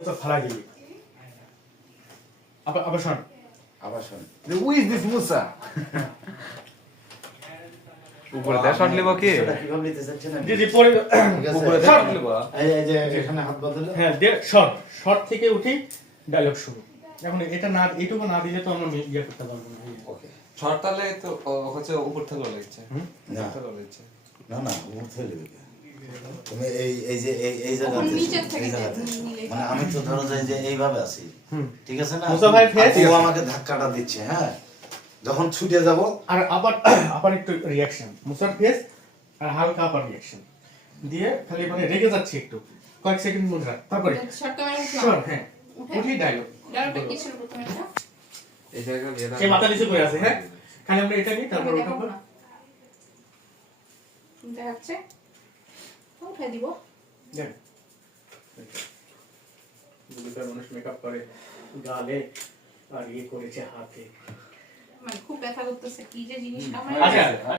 তো ফালাই দিবি আবার আবার শোন আবার শোন হু ইজ দিস মুসা উপরে দিয়ে শট নিব কি কীভাবে নিতে চাচ্ছেন জি জি পরে উপরে দিয়ে শট। শট এই এই যে এখানে হাত বাঁধলে হ্যাঁ দে শর্ট শর্ট থেকে উঠি ডায়লগ শুরু। এখন এটা না এইটুকু না দিলে তো আমরা ইয়ে করতে পারব না ওকে শট তাহলে তো হচ্ছে উপর থেকে লাগছে না উপর থেকে লাগছে না না তুমি এই যে জায়গাতে। মানে আমি তো ধরো যাই যে এইভাবে আছি। ঠিক আছে না? মুসা ভাই ও আমাকে ধাক্কাটা দিচ্ছে হ্যাঁ? যখন ছুটে যাব। আর আবার আবার একটু রিয়াকশন মুসার ফেস আর হালকা আবার রিয়াকশন দিয়ে খালি মানে রেগে যাচ্ছে একটু। কয়েক সেকেন্ড মনে রাখ তারপরে। শর্ট হ্যাঁ। উঠি? ডায়লগ সে মাথা নিচু করে আছে হ্যাঁ? খালি আমরা এটা নিই তারপর ওটা দেখাচ্ছে? উঠাই দিব। দেখ দুটো মানুষ মেকআপ করে গালে আর ইয়ে করেছে হাতে মানে খুব ব্যথা করতেছে কি যে জিনিস আমার আচ্ছা